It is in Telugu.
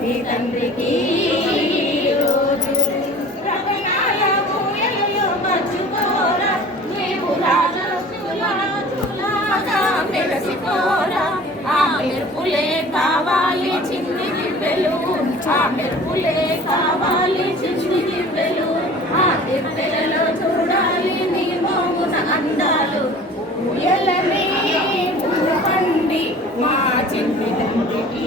తండ్రి తండ్రికి మెరుపులే కావాలి చిన్ని దిబ్బెలు ఆ మెరుపులే కావాలి చిన్ని దిబ్బెలు ఆ దిబ్బెలలో చూడాలి నీ మోమున అందాలు. ఉయలనే పండి మా చిన్ని తండ్రికి